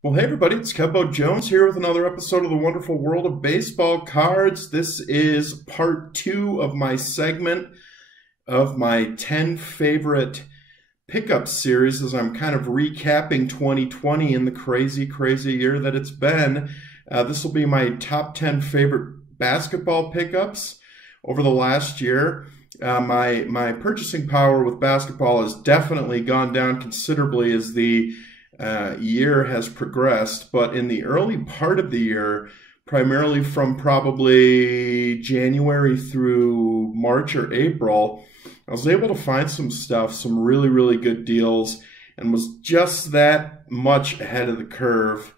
Well, hey everybody, it's Kevbo Jones here with another episode of the Wonderful World of Baseball Cards. This is part 2 of my segment of my 10 favorite pickup series as I'm kind of recapping 2020 and the crazy year that it's been. This will be my top 10 favorite basketball pickups over the last year. My purchasing power with basketball has definitely gone down considerably as the year has progressed, but in the early part of the year, primarily from probably January through March or April, I was able to find some stuff, some really good deals, and was just that much ahead of the curve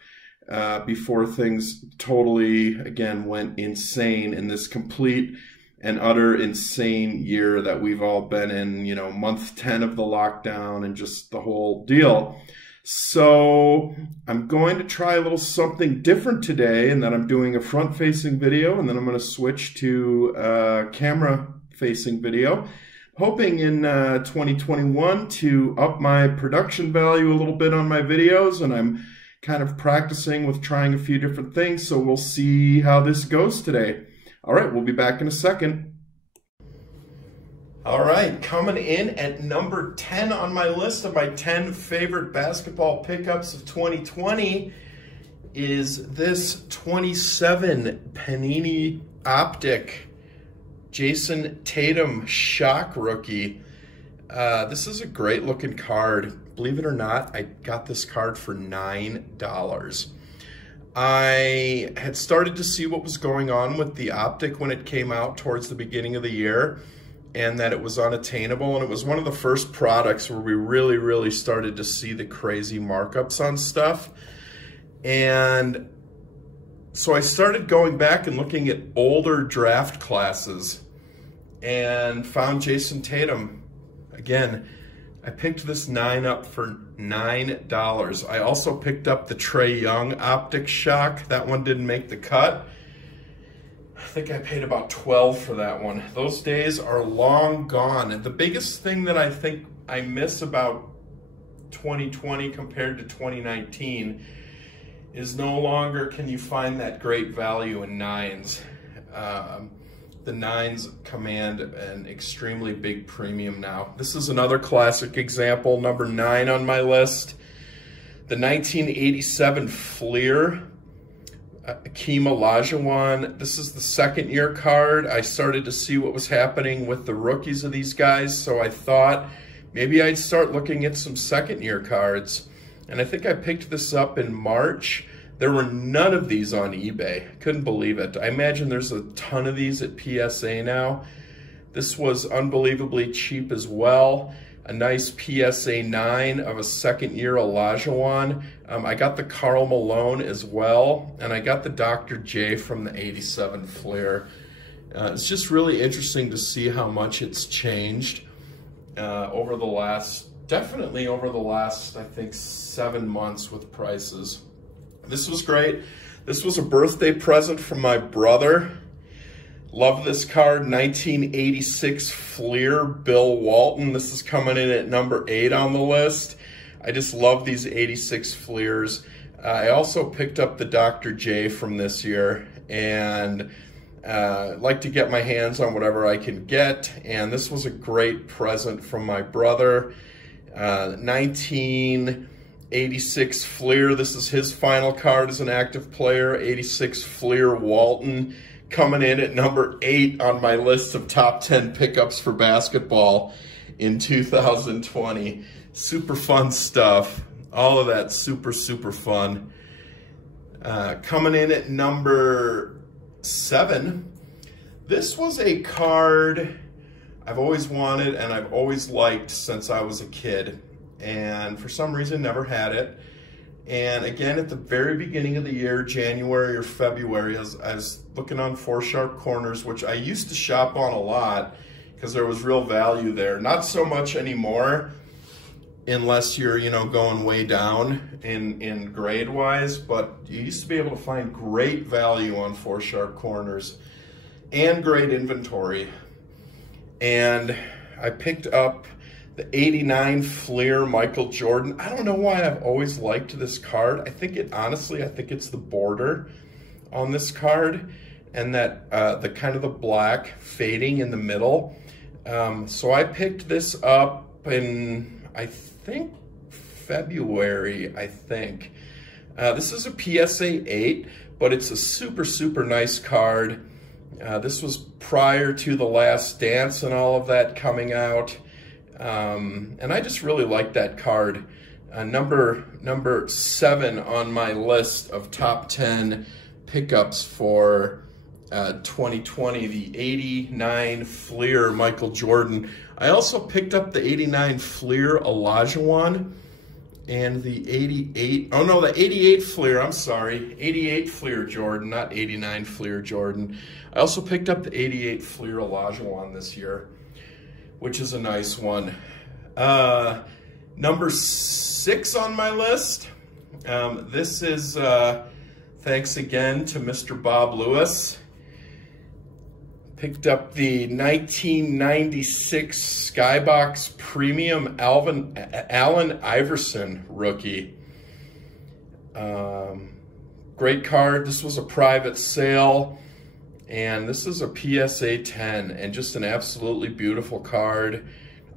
before things totally, again, went insane in this complete and utter insane year that we've all been in, you know, month 10 of the lockdown and just the whole deal. So I'm going to try a little something different today, and then I'm doing a front-facing video, and then I'm going to switch to a camera-facing video, hoping in 2021 to up my production value a little bit on my videos, and I'm kind of practicing with trying a few different things, so we'll see how this goes today. All right, we'll be back in a second. All right, coming in at number 10 on my list of my 10 favorite basketball pickups of 2020 is this 27 Panini Optic Jayson Tatum Shock Rookie. This is a great looking card. Believe it or not, I got this card for $9. I had started to see what was going on with the Optic when it came out towards the beginning of the year, and that it was unattainable, and it was one of the first products where we really started to see the crazy markups on stuff. And so I started going back and looking at older draft classes and found Jayson Tatum. Again, I picked this 9 up for $9. I also picked up the Trae Young Optic Shock. That one didn't make the cut. I think I paid about $12 for that one. Those days are long gone. And the biggest thing that I think I miss about 2020 compared to 2019 is no longer can you find that great value in nines. The nines command an extremely big premium now. This is another classic example, number 9 on my list. The 1987 Fleer Akeem Olajuwon. This is the second year card. I started to see what was happening with the rookies of these guys, so I thought maybe I'd start looking at some second year cards. And I think I picked this up in March. There were none of these on eBay. Couldn't believe it. I imagine there's a ton of these at PSA now. This was unbelievably cheap as well. A nice PSA 9 of a second year Olajuwon. I got the Karl Malone as well, and I got the Dr. J from the 87 Fleer. It's just really interesting to see how much it's changed over the last, definitely over the last, I think, 7 months with prices. This was great. This was a birthday present from my brother. Love this card, 1986 Fleer Bill Walton. This is coming in at number 8 on the list. I just love these 86 Fleers. I also picked up the Dr. J from this year, and like to get my hands on whatever I can get, and this was a great present from my brother. 1986 Fleer, this is his final card as an active player, 86 Fleer Walton, coming in at number 8 on my list of top 10 pickups for basketball in 2020. Super fun stuff. All of that super fun. Coming in at number 7, this was a card I've always wanted and I've always liked since I was a kid, and for some reason never had it. And again, at the very beginning of the year, January or February, I was looking on 4Sharp Corners, which I used to shop on a lot because there was real value there. Not so much anymore, unless you're, you know, going way down in grade-wise, but you used to be able to find great value on 4Sharp Corners and great inventory. And I picked up The 89 Fleer Michael Jordan. I don't know why I've always liked this card. Honestly, I think it's the border on this card and that the kind of the black fading in the middle. So I picked this up in, I think, February, I think. This is a PSA 8, but it's a super, super nice card. This was prior to The Last Dance and all of that coming out. And I just really like that card. Number 7 on my list of top 10 pickups for 2020, the 89 Fleer Michael Jordan. I also picked up the 89 Fleer Olajuwon and the 88 Fleer, I'm sorry, 88 Fleer Jordan, not 89 Fleer Jordan. I also picked up the 88 Fleer Olajuwon this year, which is a nice one. Number 6 on my list. This is thanks again to Mr. Bob Lewis. Picked up the 1996 Skybox Premium Allen Iverson rookie. Great card. This was a private sale. And this is a PSA 10 and just an absolutely beautiful card.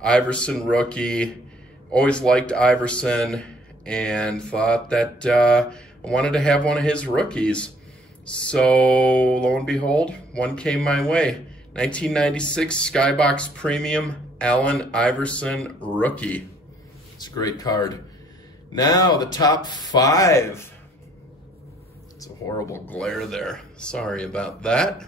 Iverson rookie. Always liked Iverson and thought that I wanted to have one of his rookies. So lo and behold, one came my way. 1996 Skybox Premium Allen Iverson rookie. It's a great card. Now the top 5. It's a horrible glare there. Sorry about that.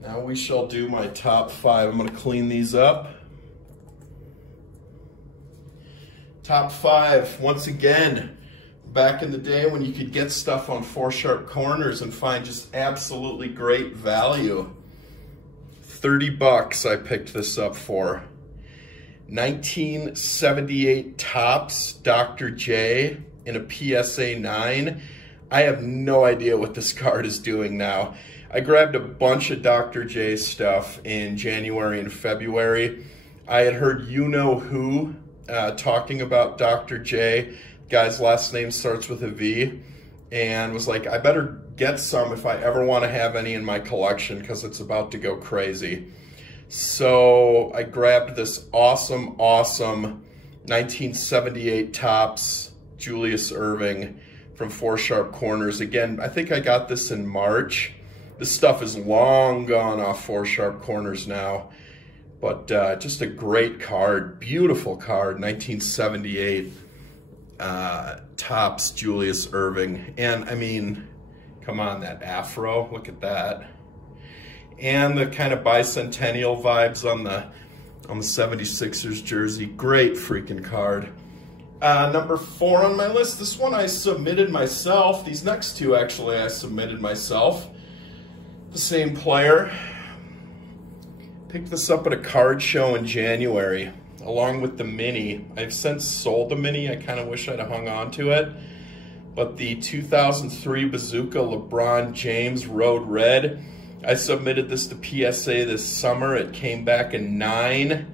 Now we shall do my top 5. I'm going to clean these up. Top 5, once again, back in the day when you could get stuff on 4 Sharp Corners and find just absolutely great value. $30 I picked this up for. 1978 Topps Dr. J in a PSA 9. I have no idea what this card is doing now. I grabbed a bunch of Dr. J stuff in January and February. I had heard You Know Who talking about Dr. J. Guy's last name starts with a V, and was like, I better get some if I ever want to have any in my collection because it's about to go crazy. So I grabbed this awesome 1978 Topps Julius Erving from 4 Sharp Corners. Again, I think I got this in March. This stuff is long gone off 4 Sharp Corners now. But just a great card, beautiful card, 1978 Topps Julius Erving. And I mean, come on, that afro, look at that. And the kind of bicentennial vibes on the 76ers jersey. Great freaking card. Number 4 on my list, this one I submitted myself. These next 2 actually I submitted myself. The same player. Picked this up at a card show in January, along with the Mini. I've since sold the Mini. I kind of wish I'd have hung on to it. But the 2003 Bazooka LeBron James Road Red, I submitted this to PSA this summer. It came back in 9.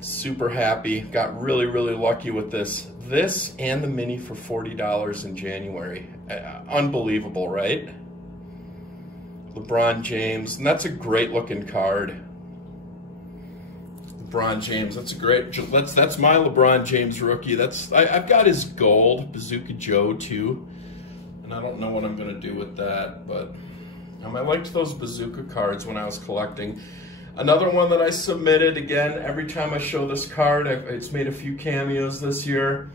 Super happy. Got really, really lucky with this. This and the Mini for $40 in January. Unbelievable, right? LeBron James, and that's a great looking card. LeBron James, that's a great, that's my LeBron James rookie. I've got his gold, Bazooka Joe too, and I don't know what I'm gonna do with that, but I liked those Bazooka cards when I was collecting. Another one that I submitted, again, every time I show this card, it's made a few cameos this year.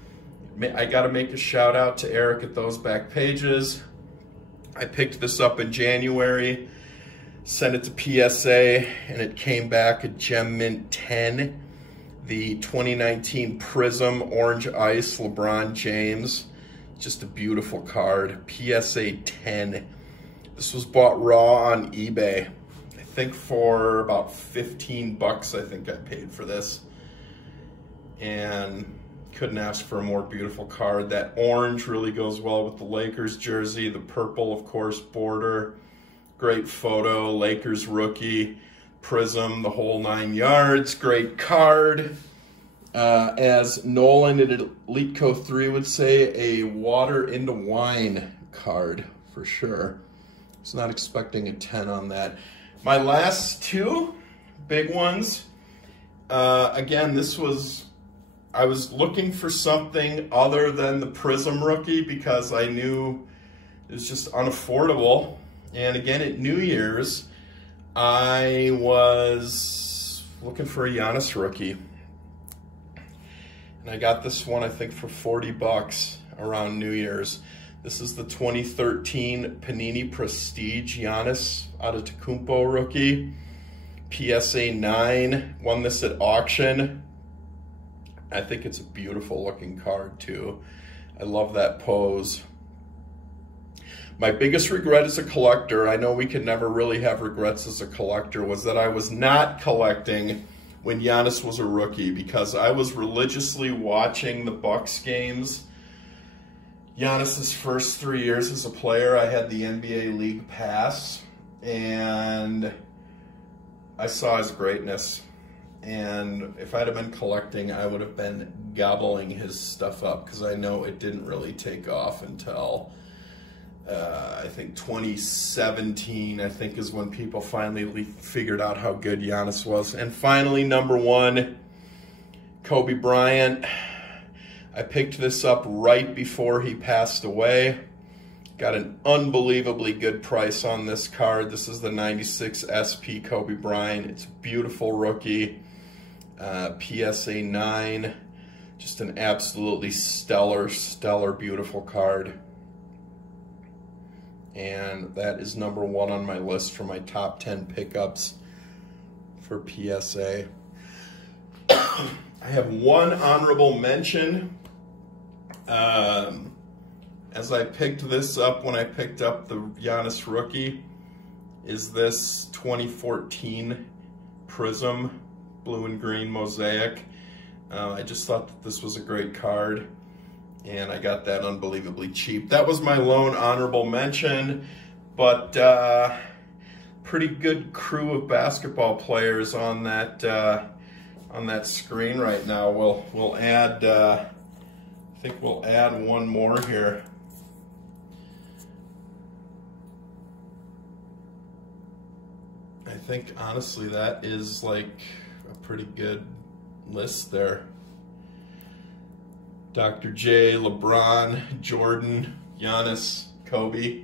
I gotta make a shout out to Eric at Those Back Pages. I picked this up in January, sent it to PSA, and it came back a Gem Mint 10, the 2019 Prism Orange Ice LeBron James. Just a beautiful card, PSA 10. This was bought raw on eBay. I think for about 15 bucks, I think I paid for this. And couldn't ask for a more beautiful card. That orange really goes well with the Lakers jersey. The purple, of course, border. Great photo, Lakers rookie. Prism, the whole 9 yards. Great card. As Nolan at Elite Co 3 would say, a water into wine card for sure. I was not expecting a 10 on that. My last two big ones. Again, I was looking for something other than the Prism rookie because I knew it was just unaffordable. And again, at New Year's, I was looking for a Giannis rookie. And I got this one, I think, for 40 bucks around New Year's. This is the 2013 Panini Prestige Giannis Antetokounmpo rookie. PSA 9, won this at auction. I think it's a beautiful looking card too. I love that pose. My biggest regret as a collector, I know we can never really have regrets as a collector, was that I was not collecting when Giannis was a rookie, because I was religiously watching the Bucks games. Giannis's first 3 years as a player, I had the NBA League Pass, and I saw his greatness. And if I'd have been collecting, I would have been gobbling his stuff up, because I know it didn't really take off until I think 2017, I think, is when people finally figured out how good Giannis was. And finally, number 1, Kobe Bryant. I picked this up right before he passed away. Got an unbelievably good price on this card. This is the 96 SP Kobe Bryant. It's a beautiful rookie. PSA 9. Just an absolutely stellar, beautiful card. And that is number 1 on my list for my top 10 pickups for PSA. I have one honorable mention. As I picked this up, when I picked up the Giannis rookie, is this 2014 Prism blue and green mosaic. I just thought that this was a great card, and I got that unbelievably cheap. That was my lone honorable mention, but pretty good crew of basketball players on that screen right now. We'll add. I think we'll add one more here. I think honestly that is like a pretty good list there. Dr. J, LeBron, Jordan, Giannis, Kobe.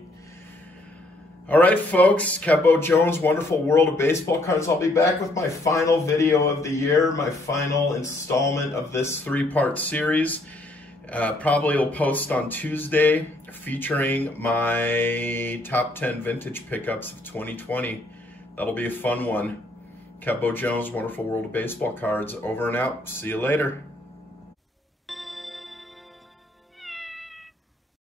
All right, folks, Kebo Jones, Wonderful World of Baseball Cards. I'll be back with my final video of the year, my final installment of this 3-part series. Probably will post on Tuesday, featuring my top 10 vintage pickups of 2020. That'll be a fun one. Kebo Jones, Wonderful World of Baseball Cards, over and out. See you later.